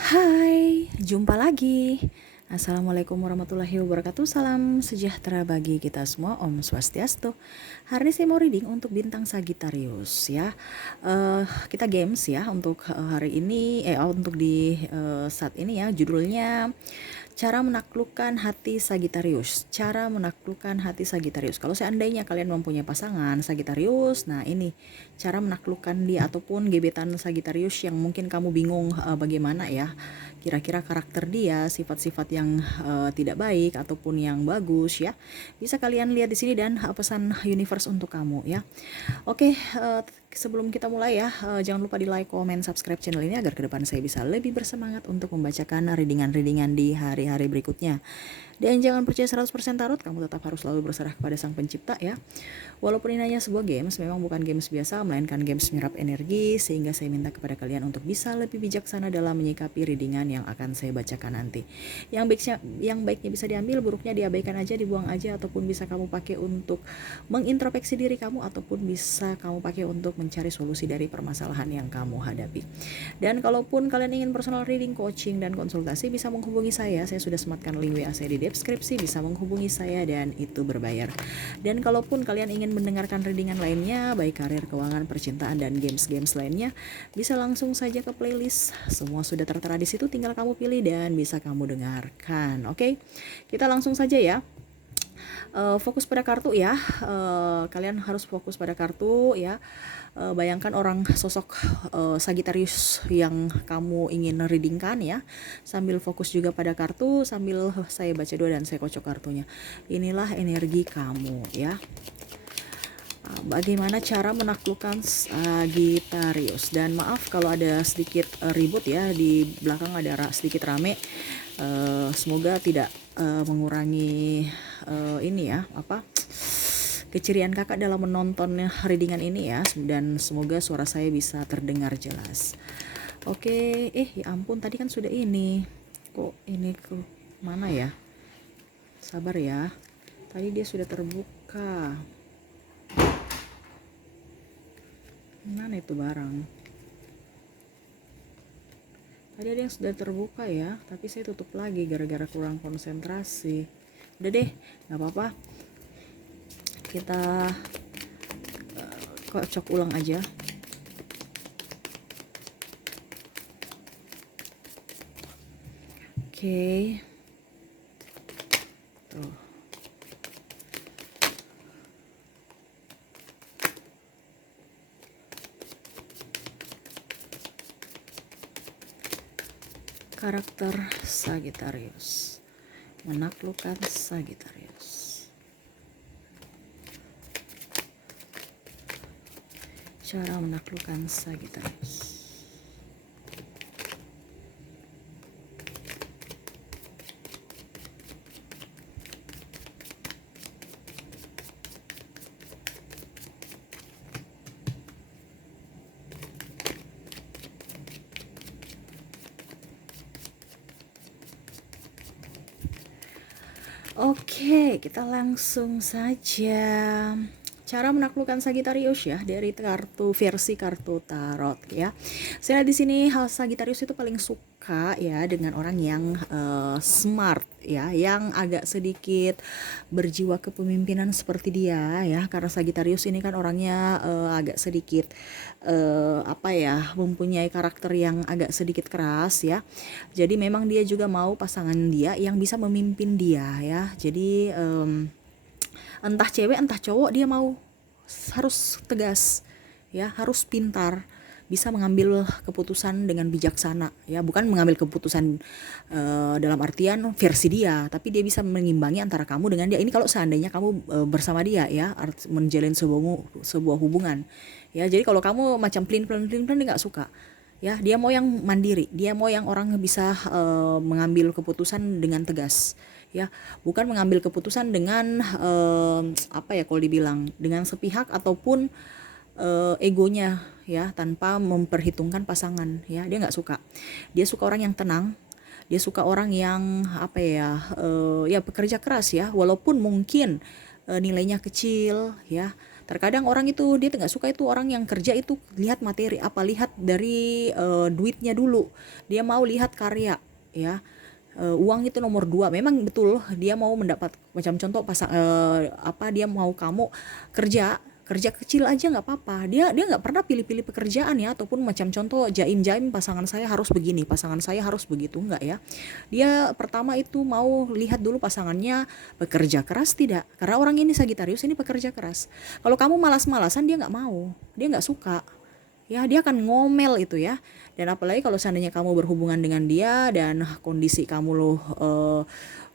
Hai, jumpa lagi. Assalamualaikum warahmatullahi wabarakatuh. Salam sejahtera bagi kita semua. Om Swastiastu. Hari ini saya mau reading untuk bintang Sagittarius ya. Kita games ya untuk hari ini. Untuk di saat ini ya. Judulnya Cara Menaklukkan Hati Sagittarius. Cara menaklukkan hati Sagittarius. Kalau seandainya kalian mempunyai pasangan Sagittarius, nah ini cara menaklukkan dia ataupun gebetan Sagittarius yang mungkin kamu bingung bagaimana ya kira-kira karakter dia, sifat-sifat yang tidak baik ataupun yang bagus ya. Bisa kalian lihat di sini dan pesan universe untuk kamu ya. Oke, sebelum kita mulai ya, jangan lupa di like, comment, subscribe channel ini agar ke depan saya bisa lebih bersemangat untuk membacakan readingan-readingan di hari-hari berikutnya. Dan jangan percaya 100% tarot, kamu tetap harus selalu berserah kepada Sang Pencipta ya. Walaupun ini hanya sebuah games, memang bukan games biasa, melainkan games menyerap energi, sehingga saya minta kepada kalian untuk bisa lebih bijaksana dalam menyikapi readingan yang akan saya bacakan nanti. Yang baiknya bisa diambil, buruknya diabaikan aja, dibuang aja, ataupun bisa kamu pakai untuk mengintrospeksi diri kamu, ataupun bisa kamu pakai untuk mencari solusi dari permasalahan yang kamu hadapi. Dan kalaupun kalian ingin personal reading, coaching, dan konsultasi, bisa menghubungi saya sudah sematkan link WA saya di deskripsi, bisa menghubungi saya dan itu berbayar. Dan kalaupun kalian ingin mendengarkan readingan lainnya, baik karir, keuangan, percintaan, dan games-games lainnya, bisa langsung saja ke playlist. Semua sudah tertera di situ, tinggal kamu pilih dan bisa kamu dengarkan. Oke, kita langsung saja ya. Fokus pada kartu ya. Kalian harus fokus pada kartu ya. Bayangkan orang sosok Sagittarius yang kamu ingin readingkan ya, sambil fokus juga pada kartu, sambil saya baca doa dan saya kocok kartunya. Inilah energi kamu ya. Bagaimana cara menaklukkan Sagittarius. Dan maaf kalau ada sedikit ribut ya, di belakang ada sedikit rame. Semoga tidak mengurangi ini ya keceriaan kakak dalam menonton readingan ini ya, dan semoga suara saya bisa terdengar jelas. Oke, ya ampun, tadi kan sudah ini. Kok ini ke mana ya? Sabar ya. Tadi dia sudah terbuka. Mana itu barang? Tadi ada yang sudah terbuka ya, tapi saya tutup lagi gara-gara kurang konsentrasi. Udah deh, nggak apa-apa. Kita kocok ulang aja. Oke. Tuh. Karakter Sagittarius. Menaklukkan Sagittarius. Cara menaklukkan Sagittarius. Oke, kita langsung saja. Cara menaklukkan Sagittarius ya, dari versi kartu tarot ya. Saya di sini hal Sagittarius itu paling suka ya dengan orang yang smart ya, yang agak sedikit berjiwa kepemimpinan seperti dia ya, karena Sagittarius ini kan orangnya agak sedikit mempunyai karakter yang agak sedikit keras ya. Jadi memang dia juga mau pasangan dia yang bisa memimpin dia ya. Jadi entah cewek entah cowok, dia mau harus tegas ya, harus pintar, bisa mengambil keputusan dengan bijaksana ya, bukan mengambil keputusan dalam artian versi dia, tapi dia bisa mengimbangi antara kamu dengan dia. Ini kalau seandainya kamu bersama dia ya, menjalin sebuah hubungan ya. Jadi kalau kamu macam plin dia nggak suka ya. Dia mau yang mandiri, dia mau yang orang bisa mengambil keputusan dengan tegas ya, bukan mengambil keputusan dengan kalau dibilang dengan sepihak ataupun egonya ya, tanpa memperhitungkan pasangan ya. Dia nggak suka, dia suka orang yang tenang, dia suka orang yang pekerja keras ya, walaupun mungkin nilainya kecil ya, Terkadang orang itu dia nggak suka itu orang yang kerja itu lihat materi apa, lihat dari duitnya dulu. Dia mau lihat karya, ya. Uang itu nomor dua. Memang betul dia mau mendapat, macam contoh apa, dia mau kamu kerja kerja kecil aja nggak apa-apa, dia nggak pernah pilih-pilih pekerjaan ya, ataupun macam contoh jaim-jaim pasangan saya harus begini, pasangan saya harus begitu, nggak ya. Dia pertama itu mau lihat dulu pasangannya bekerja keras tidak, karena orang ini Sagitarius ini pekerja keras. Kalau kamu malas-malasan dia nggak mau, dia nggak suka, ya dia akan ngomel itu ya. Dan apalagi kalau seandainya kamu berhubungan dengan dia dan kondisi kamu loh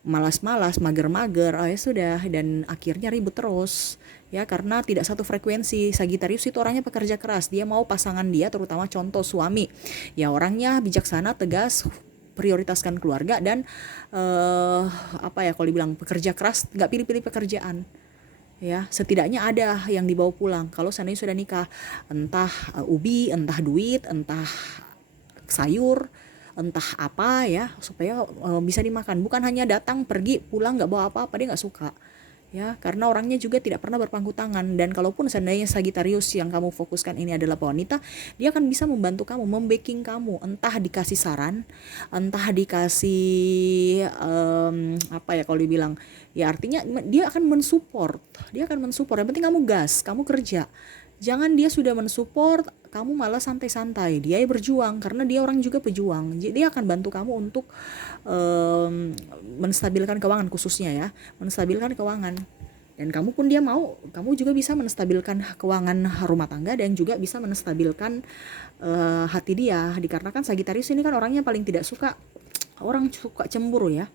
malas-malas, mager-mager, ya sudah, dan akhirnya ribut terus ya, karena tidak satu frekuensi. Sagitarius itu orangnya pekerja keras, dia mau pasangan dia, terutama contoh suami ya, orangnya bijaksana, tegas, prioritaskan keluarga, dan apa ya, kalau dibilang pekerja keras, nggak pilih-pilih pekerjaan ya. Setidaknya ada yang dibawa pulang kalau seandainya sudah nikah, entah ubi, entah duit, entah sayur, entah apa ya, supaya bisa dimakan, bukan hanya datang pergi pulang nggak bawa apa-apa, dia nggak suka ya, karena orangnya juga tidak pernah berpangku tangan. Dan kalaupun seandainya Sagitarius yang kamu fokuskan ini adalah wanita, dia akan bisa membantu kamu, membacking kamu, entah dikasih saran, entah dikasih apa ya, kalau dibilang ya, artinya dia akan mensupport, yang penting kamu gas, kamu kerja. Jangan dia sudah mensupport kamu malah santai-santai, dia berjuang, karena dia orang juga pejuang. Jadi dia akan bantu kamu untuk menstabilkan keuangan, khususnya ya, menstabilkan keuangan. Dan kamu pun dia mau, kamu juga bisa menstabilkan keuangan rumah tangga, dan juga bisa menstabilkan hati dia. Dikarenakan Sagitarius ini kan orangnya paling tidak suka orang suka cemburu ya.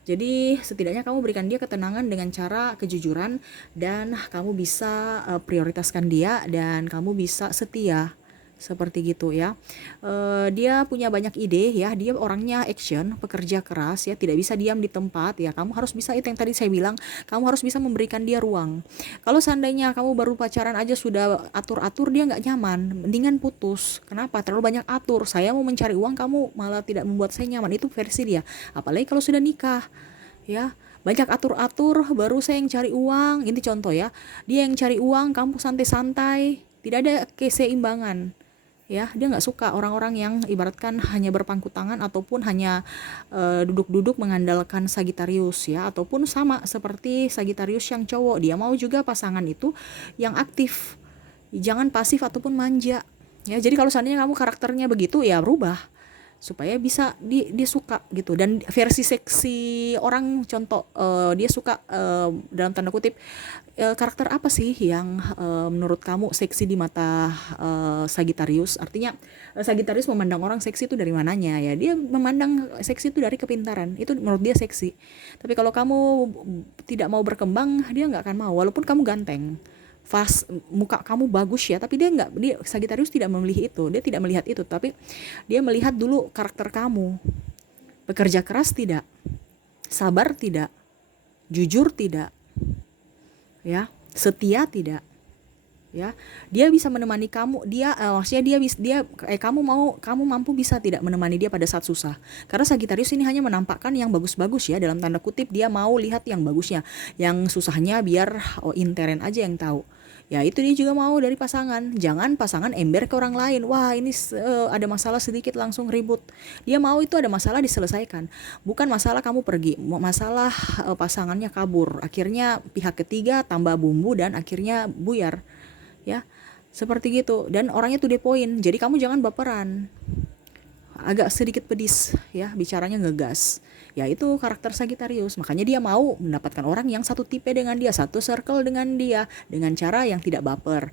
Jadi setidaknya kamu berikan dia ketenangan dengan cara kejujuran, dan kamu bisa prioritaskan dia, dan kamu bisa setia, seperti gitu ya. Dia punya banyak ide ya, dia orangnya action, pekerja keras ya, tidak bisa diam di tempat ya. Kamu harus bisa, itu yang tadi saya bilang, kamu harus bisa memberikan dia ruang. Kalau seandainya kamu baru pacaran aja sudah atur-atur, dia nggak nyaman, mendingan putus. Kenapa? Terlalu banyak atur, saya mau mencari uang, kamu malah tidak membuat saya nyaman, itu versi dia. Apalagi kalau sudah nikah ya, banyak atur-atur, baru saya yang cari uang, ini contoh ya, dia yang cari uang, kamu santai-santai, tidak ada keseimbangan ya. Dia nggak suka orang-orang yang ibaratkan hanya berpangku tangan, ataupun hanya duduk-duduk mengandalkan Sagitarius ya. Ataupun sama seperti Sagitarius yang cowok, dia mau juga pasangan itu yang aktif, jangan pasif ataupun manja ya. Jadi kalau seandainya kamu karakternya begitu ya, rubah supaya bisa dia suka gitu. Dan versi seksi orang, contoh dia suka dalam tanda kutip karakter apa sih yang menurut kamu seksi di mata Sagitarius. Artinya Sagitarius memandang orang seksi itu dari mananya ya, dia memandang seksi itu dari kepintaran, itu menurut dia seksi. Tapi kalau kamu tidak mau berkembang, dia nggak akan mau, walaupun kamu ganteng, muka kamu bagus ya, tapi dia Sagitarius tidak memilih itu, dia tidak melihat itu, tapi dia melihat dulu karakter kamu. Bekerja keras tidak, sabar tidak, jujur tidak ya, setia tidak ya. Dia bisa menemani kamu, maksudnya kamu mampu bisa tidak menemani dia pada saat susah. Karena Sagitarius ini hanya menampakkan yang bagus-bagus ya, dalam tanda kutip, dia mau lihat yang bagusnya, yang susahnya biar intern aja yang tahu ya. Itu dia juga mau dari pasangan. Jangan pasangan ember ke orang lain, wah ini ada masalah sedikit langsung ribut. Dia mau itu ada masalah diselesaikan, bukan masalah kamu pergi, masalah pasangannya kabur, akhirnya pihak ketiga tambah bumbu dan akhirnya buyar ya, seperti gitu. Dan orangnya to the point, jadi kamu jangan baperan, agak sedikit pedis ya, bicaranya ngegas ya. Itu karakter Sagitarius, makanya dia mau mendapatkan orang yang satu tipe dengan dia, satu circle dengan dia, dengan cara yang tidak baper,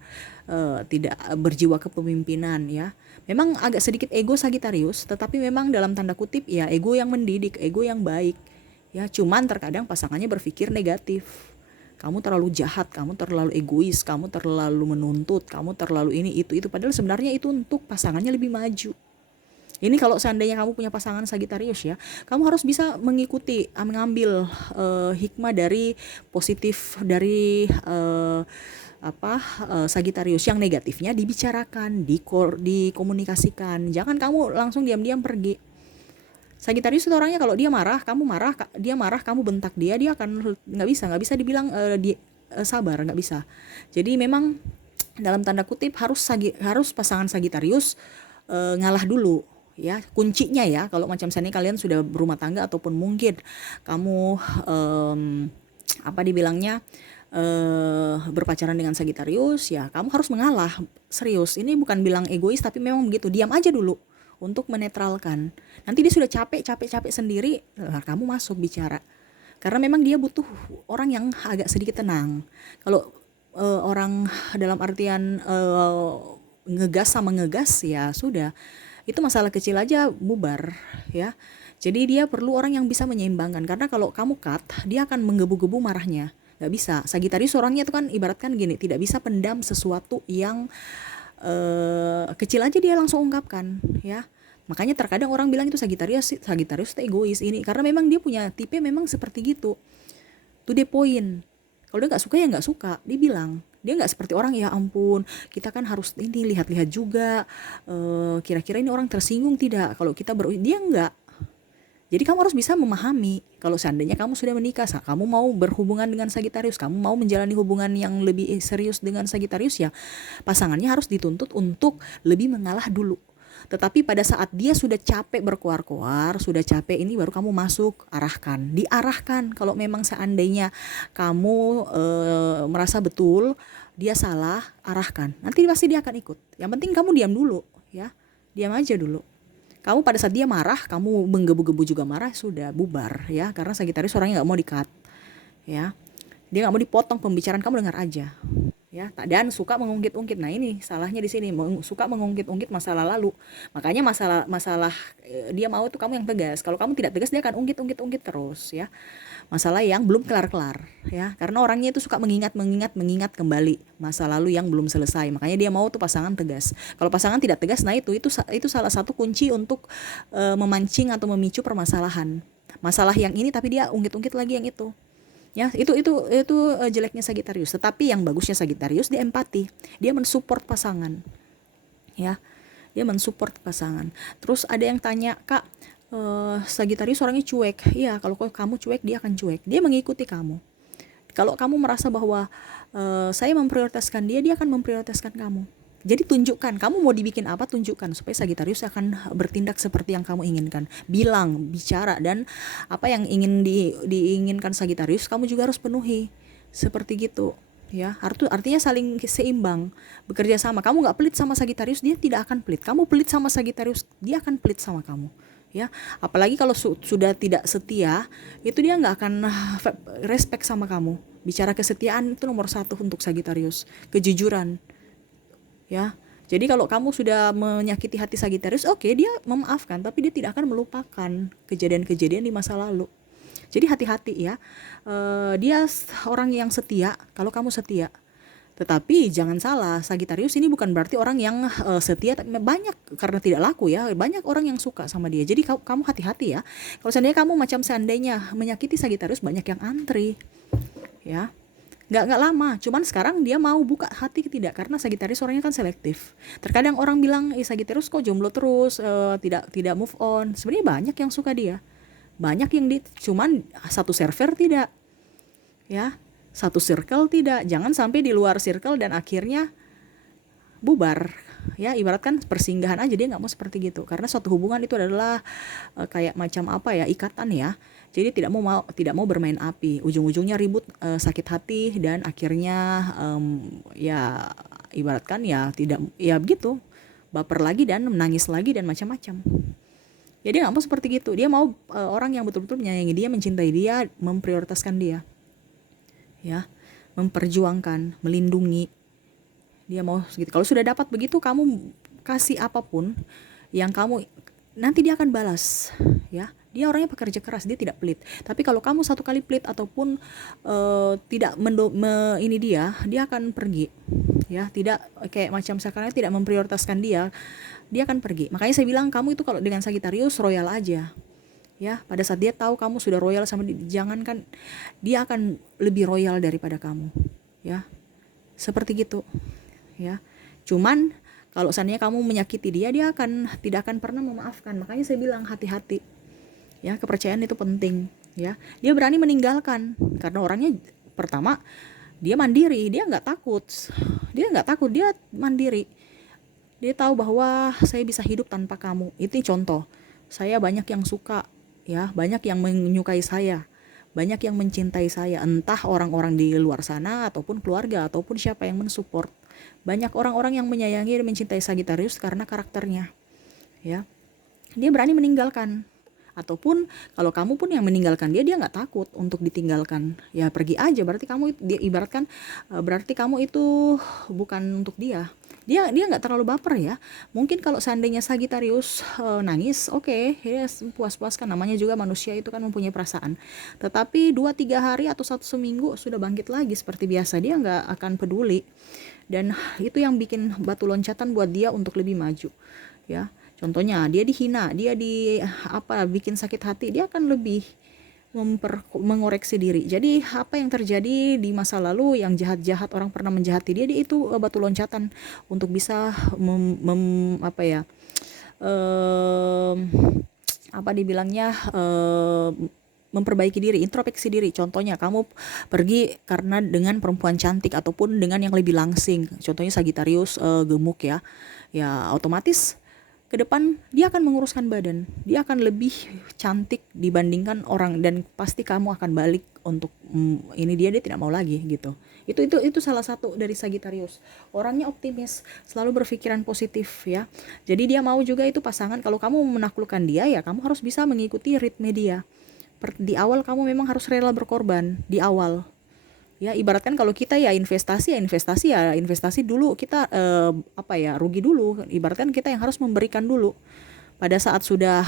tidak berjiwa kepemimpinan ya. Memang agak sedikit ego Sagitarius, tetapi memang dalam tanda kutip ya, ego yang mendidik, ego yang baik ya. Cuman terkadang pasangannya berpikir negatif, kamu terlalu jahat, kamu terlalu egois, kamu terlalu menuntut, kamu terlalu ini itu, padahal sebenarnya itu untuk pasangannya lebih maju. Ini kalau seandainya kamu punya pasangan Sagitarius ya, kamu harus bisa mengikuti, mengambil hikmah dari positif dari Sagitarius. Yang negatifnya dibicarakan, dikomunikasikan, jangan kamu langsung diam-diam pergi. Sagitarius itu orangnya kalau dia marah, kamu marah, dia marah, kamu bentak dia akan nggak bisa dibilang sabar, nggak bisa. Jadi memang dalam tanda kutip harus pasangan Sagitarius ngalah dulu ya, kuncinya ya. Kalau macam misalnya kalian sudah berumah tangga ataupun mungkin kamu apa dibilangnya berpacaran dengan Sagitarius, ya kamu harus mengalah. Serius, ini bukan bilang egois tapi memang begitu. Diam aja dulu untuk menetralkan. Nanti dia sudah capek sendiri, kamu masuk bicara. Karena memang dia butuh orang yang agak sedikit tenang. Kalau orang dalam artian ngegas sama ngegas, ya sudah, itu masalah kecil aja bubar ya. Jadi dia perlu orang yang bisa menyeimbangkan, karena kalau kamu cut, dia akan menggebu-gebu marahnya. Nggak bisa. Sagitarius orangnya itu kan ibaratkan gini, tidak bisa pendam sesuatu yang kecil aja dia langsung ungkapkan ya. Makanya terkadang orang bilang itu Sagitarius itu egois ini, karena memang dia punya tipe memang seperti gitu. To the point. Kalau dia nggak suka ya nggak suka, dia bilang. Dia nggak seperti orang, ya ampun, kita kan harus ini lihat-lihat juga, kira-kira ini orang tersinggung tidak kalau kita dia nggak. Jadi kamu harus bisa memahami kalau seandainya kamu sudah menikah, kamu mau berhubungan dengan Sagitarius, kamu mau menjalani hubungan yang lebih serius dengan Sagitarius, ya pasangannya harus dituntut untuk lebih mengalah dulu. Tetapi pada saat dia sudah capek berkoar-koar, sudah capek ini, baru kamu masuk, diarahkan. Kalau memang seandainya kamu merasa betul dia salah, arahkan. Nanti pasti dia akan ikut. Yang penting kamu diam dulu ya, diam aja dulu. Kamu pada saat dia marah, kamu menggebu-gebu juga marah, sudah bubar ya. Karena Sagitarius orangnya nggak mau di-cut ya, dia nggak mau dipotong pembicaraan, kamu dengar aja ya. Dan suka mengungkit-ungkit. Nah ini salahnya di sini, suka mengungkit-ungkit masa lalu. Makanya masalah dia mau itu kamu yang tegas. Kalau kamu tidak tegas, dia akan ungkit terus ya. Masalah yang belum kelar-kelar ya, karena orangnya itu suka mengingat kembali masa lalu yang belum selesai. Makanya dia mau tuh pasangan tegas. Kalau pasangan tidak tegas, nah itu salah satu kunci untuk memancing atau memicu permasalahan. Masalah yang ini tapi dia ungkit-ungkit lagi yang itu. Ya, itu jeleknya Sagitarius. Tetapi yang bagusnya Sagitarius, dia empati. Dia mensupport pasangan. Ya. Dia mensupport pasangan. Terus ada yang tanya, "Kak, Sagitarius orangnya cuek." Iya, kalau kamu cuek, dia akan cuek. Dia mengikuti kamu. Kalau kamu merasa bahwa saya memprioritaskan dia, dia akan memprioritaskan kamu. Jadi tunjukkan, kamu mau dibikin apa, tunjukkan supaya Sagitarius akan bertindak seperti yang kamu inginkan. Bicara, dan apa yang ingin diinginkan Sagitarius, kamu juga harus penuhi. Seperti gitu. Ya, artinya saling seimbang, bekerja sama. Kamu nggak pelit sama Sagitarius, dia tidak akan pelit. Kamu pelit sama Sagitarius, dia akan pelit sama kamu. Ya, apalagi kalau sudah tidak setia, itu dia nggak akan respect sama kamu. Bicara kesetiaan itu nomor 1 untuk Sagitarius, kejujuran. Ya, jadi kalau kamu sudah menyakiti hati Sagitarius, oke, dia memaafkan, tapi dia tidak akan melupakan kejadian-kejadian di masa lalu. Jadi hati-hati ya. Dia orang yang setia kalau kamu setia. Tetapi jangan salah, Sagitarius ini bukan berarti orang yang setia. Banyak, karena tidak laku ya, banyak orang yang suka sama dia. Jadi kamu hati-hati ya. Kalau seandainya kamu seandainya menyakiti Sagitarius, banyak yang antri ya. Nggak lama, cuman sekarang dia mau buka hati tidak, karena Sagitarius orangnya kan selektif. Terkadang orang bilang, Sagitarius kok jomblo terus, tidak move on. Sebenarnya banyak yang suka dia, banyak yang cuman satu server tidak ya, satu circle tidak. Jangan sampai di luar circle dan akhirnya bubar ya. Ibaratkan persinggahan aja, dia nggak mau seperti gitu, karena suatu hubungan itu adalah kayak macam apa ya, ikatan ya. Jadi tidak mau bermain api, ujung-ujungnya ribut, sakit hati, dan akhirnya ya ibaratkan ya tidak, ya begitu, baper lagi dan menangis lagi dan macam-macam. Ya dia nggak mau seperti gitu. Dia mau orang yang betul-betul menyayangi dia, mencintai dia, memprioritaskan dia ya, memperjuangkan, melindungi. Dia mau segitu. Kalau sudah dapat begitu, kamu kasih apapun yang kamu, nanti dia akan balas ya. Dia orangnya pekerja keras, dia tidak pelit. Tapi kalau kamu satu kali pelit ataupun tidak ini dia akan pergi ya. Tidak kayak macam sekarang, tidak memprioritaskan dia akan pergi. Makanya saya bilang, kamu itu kalau dengan Sagitarius royal aja ya. Pada saat dia tahu kamu sudah royal sama dia, jangankan, dia akan lebih royal daripada kamu ya. Seperti gitu ya. Cuman kalau seandainya kamu menyakiti dia tidak akan pernah memaafkan. Makanya saya bilang hati-hati ya, kepercayaan itu penting ya. Dia berani meninggalkan karena orangnya, pertama, Dia mandiri, dia nggak takut, dia mandiri. Dia tahu bahwa saya bisa hidup tanpa kamu. Itu contoh. Saya banyak yang suka, ya, banyak yang menyukai saya, banyak yang mencintai saya, entah orang-orang di luar sana ataupun keluarga ataupun siapa yang mensupport. Banyak orang-orang yang menyayangi dan mencintai Sagittarius karena karakternya, ya. Dia berani meninggalkan, ataupun kalau kamu pun yang meninggalkan dia, dia nggak takut untuk ditinggalkan, ya pergi aja. Berarti kamu, dia ibaratkan, berarti kamu itu bukan untuk dia. Dia nggak terlalu baper, ya. Mungkin kalau seandainya Sagittarius nangis, oke, ya puas-puaskan, namanya juga manusia itu kan mempunyai perasaan. Tetapi 2-3 hari atau satu seminggu sudah bangkit lagi seperti biasa, dia nggak akan peduli. Dan itu yang bikin batu loncatan buat dia untuk lebih maju, ya. Contohnya dia dihina, dia bikin sakit hati, dia akan lebih mengoreksi diri. Jadi apa yang terjadi di masa lalu, yang jahat-jahat orang pernah menjahati dia, itu batu loncatan untuk bisa em, apa dibilangnya, memperbaiki diri, introspeksi diri. Contohnya kamu pergi karena dengan perempuan cantik ataupun dengan yang lebih langsing. Contohnya Sagittarius gemuk, ya. Ya otomatis ke depan dia akan menguruskan badan, dia akan lebih cantik dibandingkan orang, dan pasti kamu akan balik untuk ini dia tidak mau lagi gitu. Itu salah satu dari Sagittarius. Orangnya optimis, selalu berpikiran positif, ya. Jadi dia mau juga itu pasangan, kalau kamu menaklukkan dia, ya kamu harus bisa mengikuti ritme dia. Di awal kamu memang harus rela berkorban di awal. Ya ibaratkan kalau kita ya investasi dulu, kita rugi dulu. Ibaratkan kita yang harus memberikan dulu. Pada saat sudah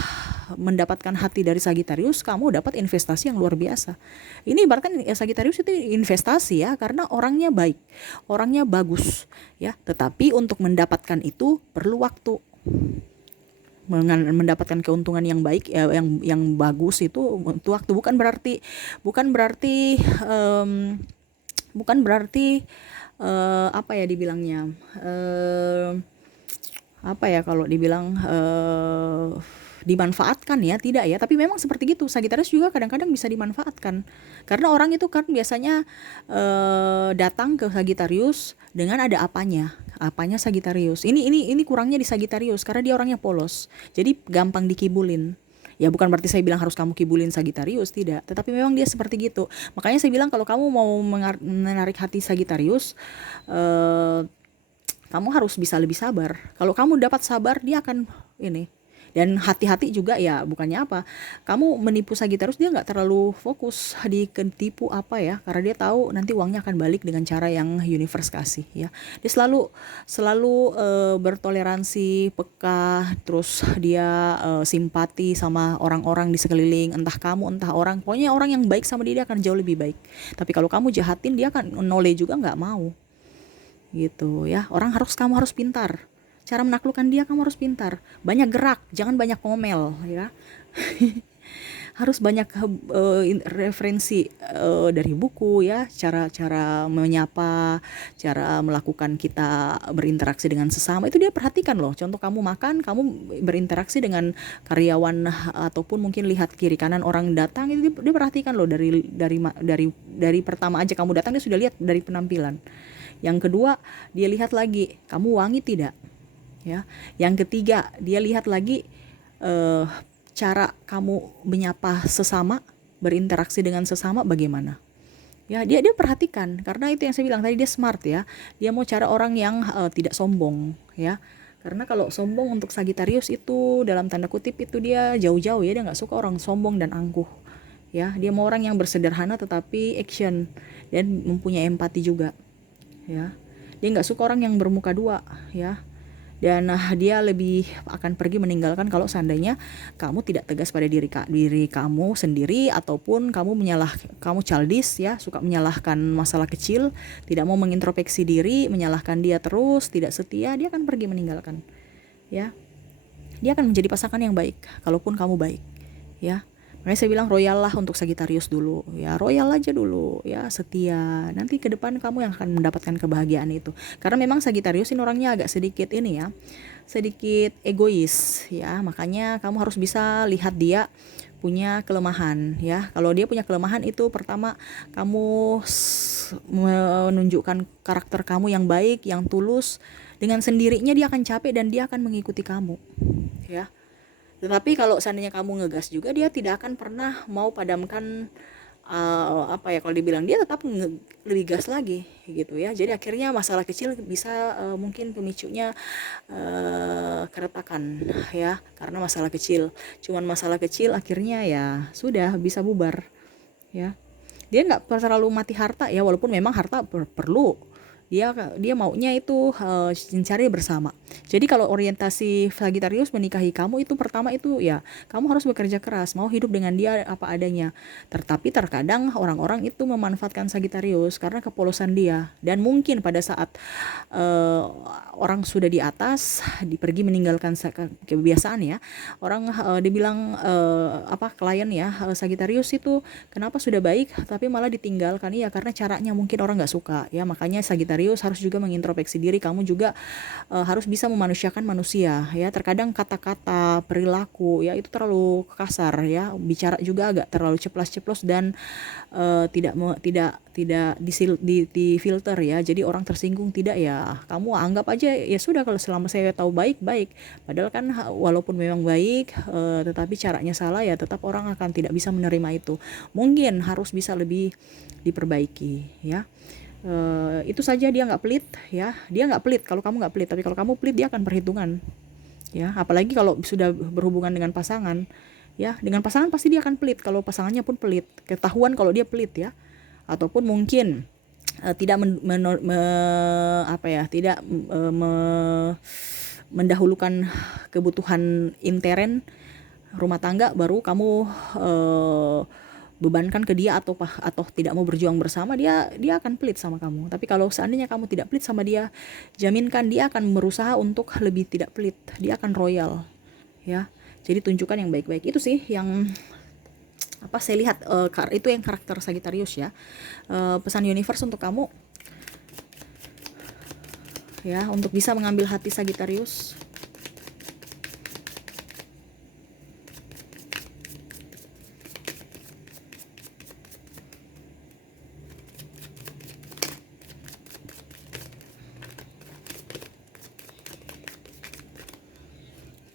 mendapatkan hati dari Sagittarius, kamu dapat investasi yang luar biasa. Ini ibaratkan Sagittarius itu investasi, ya, karena orangnya baik, orangnya bagus, ya. Tetapi untuk mendapatkan itu perlu waktu. Mendapatkan keuntungan yang baik, ya, yang bagus itu untuk waktu. Bukan berarti dibilangnya, kalau dibilang dimanfaatkan, ya, tidak, ya, tapi memang seperti gitu. Sagittarius juga kadang-kadang bisa dimanfaatkan, karena orang itu kan biasanya datang ke Sagittarius dengan ada apanya Sagittarius. Ini kurangnya di Sagittarius karena dia orangnya polos, jadi gampang dikibulin. Ya bukan berarti saya bilang harus kamu kibulin Sagittarius, tidak. Tetapi memang dia seperti gitu. Makanya saya bilang kalau kamu mau menarik hati Sagittarius, kamu harus bisa lebih sabar. Kalau kamu dapat sabar, dia akan ini. Dan hati-hati juga, ya, bukannya apa. Kamu menipu Sagittarius, dia nggak terlalu fokus di ketipu karena dia tahu nanti uangnya akan balik dengan cara yang universe kasih, ya. Dia selalu bertoleransi, peka, terus dia simpati sama orang-orang di sekeliling, entah kamu, entah orang. Pokoknya orang yang baik sama dia akan jauh lebih baik. Tapi kalau kamu jahatin, dia akan noleh juga, nggak mau. Gitu, ya. Kamu harus pintar. Cara menaklukkan dia, kamu harus pintar. Banyak gerak, jangan banyak ngomel, ya. Harus banyak referensi dari buku, ya, cara menyapa, cara melakukan kita berinteraksi dengan sesama, itu dia perhatikan loh. Contoh kamu makan, kamu berinteraksi dengan karyawan ataupun mungkin lihat kiri kanan orang datang, itu dia perhatikan loh, dari pertama aja kamu datang dia sudah lihat dari penampilan. Yang kedua, dia lihat lagi kamu wangi tidak, ya. Yang ketiga, dia lihat lagi cara kamu menyapa sesama, berinteraksi dengan sesama bagaimana. Ya, dia perhatikan, karena itu yang saya bilang tadi, dia smart, ya. Dia mau cara orang yang tidak sombong, ya. Karena kalau sombong untuk Sagittarius itu dalam tanda kutip itu dia jauh-jauh, ya. Dia nggak suka orang sombong dan angkuh, ya. Dia mau orang yang bersederhana tetapi action dan mempunyai empati juga, ya. Dia nggak suka orang yang bermuka dua, ya. Dan dia lebih akan pergi meninggalkan kalau seandainya kamu tidak tegas pada diri kamu sendiri, ataupun kamu childish, ya, suka menyalahkan masalah kecil, tidak mau mengintrospeksi diri, menyalahkan dia terus, tidak setia, dia akan pergi meninggalkan, ya. Dia akan menjadi pasangan yang baik kalaupun kamu baik, ya. Makanya saya bilang royal lah untuk Sagittarius dulu, ya, royal aja dulu, ya, setia. Nanti ke depan kamu yang akan mendapatkan kebahagiaan itu. Karena memang Sagittarius ini orangnya agak sedikit sedikit egois, ya. Makanya kamu harus bisa lihat dia punya kelemahan, ya. Kalau dia punya kelemahan itu, pertama kamu menunjukkan karakter kamu yang baik, yang tulus, dengan sendirinya dia akan capek dan dia akan mengikuti kamu, ya. Tetapi kalau seandainya kamu ngegas juga, dia tidak akan pernah mau padamkan, apa ya, kalau dibilang dia tetap lebih gas lagi gitu ya. Jadi akhirnya masalah kecil bisa, mungkin pemicunya, keretakan ya, karena masalah kecil. Cuman masalah kecil akhirnya ya sudah bisa bubar ya. Dia nggak terlalu mati harta ya, walaupun memang harta perlu. Dia maunya itu, mencari bersama. Jadi kalau orientasi Sagittarius menikahi kamu itu, pertama itu ya kamu harus bekerja keras, mau hidup dengan dia apa adanya. Tetapi terkadang orang-orang itu memanfaatkan Sagittarius karena kepolosan dia, dan mungkin pada saat, eh, orang sudah di atas, pergi meninggalkan kebiasaan ya. Orang, dibilang, apa, klien ya, Sagittarius itu kenapa sudah baik tapi malah ditinggalkan, ya karena caranya mungkin orang nggak suka ya. Makanya Sagittarius harus juga mengintrospeksi diri. Kamu juga, harus bisa memanusiakan manusia ya. Terkadang kata-kata, perilaku ya itu terlalu kasar ya, bicara juga agak terlalu ceplas-ceplos dan, tidak di filter ya. Jadi orang tersinggung tidak, ya kamu anggap aja ya sudah, kalau selama saya tahu baik baik. Padahal kan walaupun memang baik, tetapi caranya salah, ya tetap orang akan tidak bisa menerima itu. Mungkin harus bisa lebih diperbaiki ya. Itu saja. Dia nggak pelit ya, dia nggak pelit kalau kamu nggak pelit, tapi kalau kamu pelit dia akan perhitungan ya. Apalagi kalau sudah berhubungan dengan pasangan ya, dengan pasangan pasti dia akan pelit. Kalau pasangannya pun pelit, ketahuan kalau dia pelit ya. Ataupun mungkin, tidak apa ya, tidak, mendahulukan kebutuhan intern rumah tangga, baru kamu, bebankan ke dia, atau tidak mau berjuang bersama, dia akan pelit sama kamu. Tapi kalau seandainya kamu tidak pelit sama dia, jaminkan dia akan berusaha untuk lebih tidak pelit. Dia akan royal ya. Jadi tunjukkan yang baik-baik. Itu sih yang apa saya lihat, itu yang karakter Sagittarius ya. Pesan universe untuk kamu ya, untuk bisa mengambil hati Sagittarius.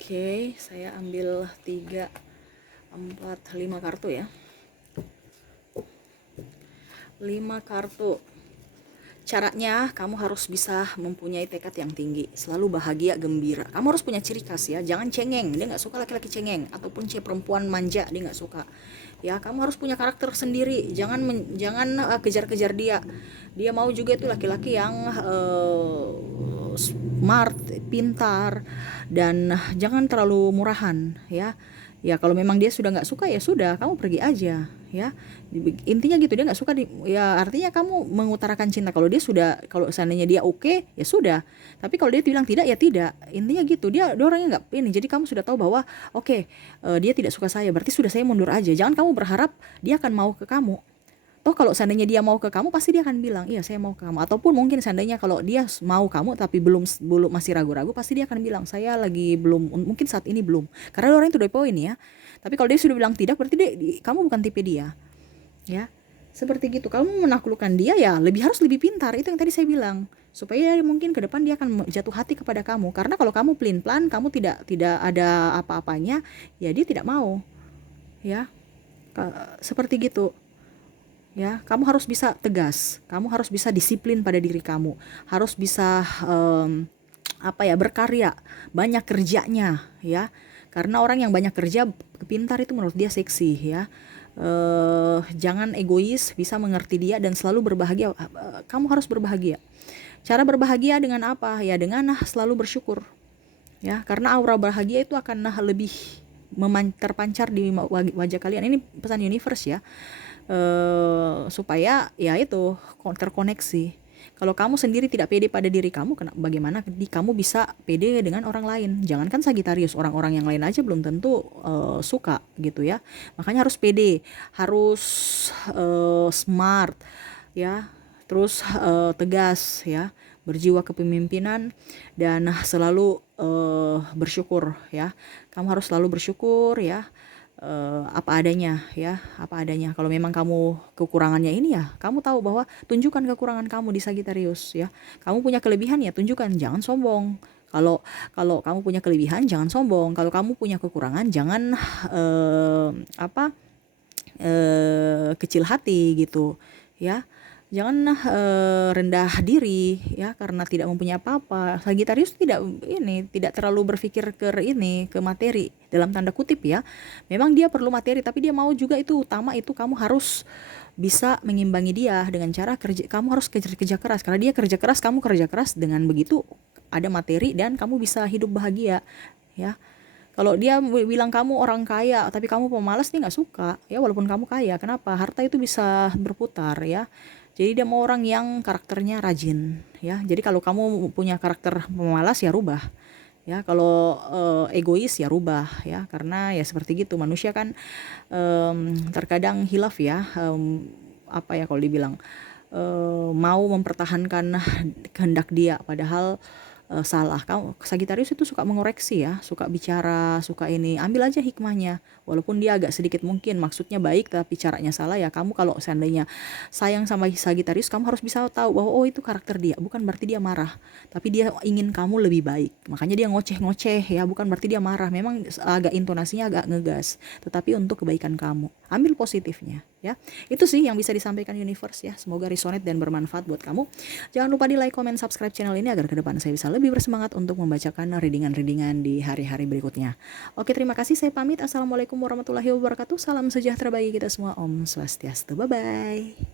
Oke, saya ambil 3, 4, 5 kartu ya. 5 kartu. Caranya kamu harus bisa mempunyai tekad yang tinggi, selalu bahagia, gembira. Kamu harus punya ciri khas ya, jangan cengeng. Dia nggak suka laki-laki cengeng, ataupun perempuan manja, dia nggak suka. Ya, kamu harus punya karakter sendiri. Jangan kejar-kejar dia. Dia mau juga itu laki-laki yang, smart, pintar, dan jangan terlalu murahan ya. Ya kalau memang dia sudah nggak suka, ya sudah, kamu pergi aja ya. Intinya gitu, dia nggak suka ya artinya kamu mengutarakan cinta. Kalau seandainya dia oke, ya sudah. Tapi kalau dia bilang tidak, ya tidak. Intinya gitu, dia orangnya nggak ini. Jadi kamu sudah tahu bahwa oke, dia tidak suka saya, berarti sudah, saya mundur aja. Jangan kamu berharap dia akan mau ke kamu. Toh kalau seandainya dia mau ke kamu, pasti dia akan bilang iya saya mau ke kamu. Ataupun mungkin seandainya kalau dia mau kamu tapi belum belum masih ragu-ragu, pasti dia akan bilang saya lagi belum, mungkin saat ini belum. Karena orang itu udah poin ya. Tapi kalau dia sudah bilang tidak, berarti kamu bukan tipe dia ya. Seperti gitu. Kamu menaklukkan dia, ya harus lebih pintar. Itu yang tadi saya bilang, supaya mungkin ke depan dia akan jatuh hati kepada kamu. Karena kalau kamu pelin-pelan, kamu tidak ada apa-apanya, ya dia tidak mau ya. Seperti gitu ya. Kamu harus bisa tegas, kamu harus bisa disiplin pada diri kamu, harus bisa, apa ya, berkarya, banyak kerjanya ya. Karena orang yang banyak kerja, pintar, itu menurut dia seksi ya. Jangan egois, bisa mengerti dia dan selalu berbahagia. Kamu harus berbahagia. Cara berbahagia dengan apa ya? Dengan selalu bersyukur ya, karena aura bahagia itu akan lebih terpancar di wajah kalian. Ini pesan universe ya. Supaya ya itu terkoneksi. Kalau kamu sendiri tidak pede pada diri kamu, bagaimana kamu bisa pede dengan orang lain? Jangankan Sagittarius, orang-orang yang lain aja belum tentu, suka gitu ya. Makanya harus pede, harus, smart ya, terus, tegas ya, berjiwa kepemimpinan, dan selalu, bersyukur ya. Kamu harus selalu bersyukur ya. apa adanya ya, apa adanya. Kalau memang kamu kekurangannya ini ya, kamu tahu bahwa tunjukkan kekurangan kamu di Sagittarius ya. Kamu punya kelebihan ya tunjukkan, jangan sombong. Kalau kalau kamu punya kelebihan jangan sombong. Kalau kamu punya kekurangan jangan apa kecil hati gitu ya. Jangan rendah diri ya karena tidak mempunyai apa-apa. Sagittarius tidak terlalu berpikir ke materi dalam tanda kutip ya. Memang dia perlu materi tapi dia mau juga itu utama, itu kamu harus bisa mengimbangi dia dengan cara kerja. Kamu harus kerja keras karena dia kerja keras, kamu kerja keras. Dengan begitu ada materi dan kamu bisa hidup bahagia ya. Kalau dia bilang kamu orang kaya tapi kamu pemalas, dia nggak suka ya, walaupun kamu kaya. Kenapa? Harta itu bisa berputar ya. Jadi dia mau orang yang karakternya rajin ya. Jadi kalau kamu punya karakter pemalas ya rubah ya. Kalau egois ya rubah ya. Karena ya seperti gitu, manusia kan terkadang hilaf ya. Apa ya kalau dibilang mau mempertahankan kehendak dia padahal salah. Kamu Sagitarius itu suka mengoreksi ya, suka bicara, suka ini. Ambil aja hikmahnya. Walaupun dia agak sedikit mungkin maksudnya baik tapi caranya salah ya. Kamu kalau seandainya sayang sama Sagitarius, kamu harus bisa tahu bahwa oh itu karakter dia, bukan berarti dia marah, tapi dia ingin kamu lebih baik. Makanya dia ngoceh-ngoceh ya, bukan berarti dia marah. Memang agak intonasinya agak ngegas, tetapi untuk kebaikan kamu. Ambil positifnya ya. Itu sih yang bisa disampaikan universe ya. Semoga resonate dan bermanfaat buat kamu. Jangan lupa di like, comment, subscribe channel ini agar ke depan saya bisa lebih bersemangat untuk membacakan readingan-readingan di hari-hari berikutnya. Oke, terima kasih. Saya pamit. Assalamualaikum warahmatullahi wabarakatuh. Salam sejahtera bagi kita semua. Om Swastiastu. Bye-bye.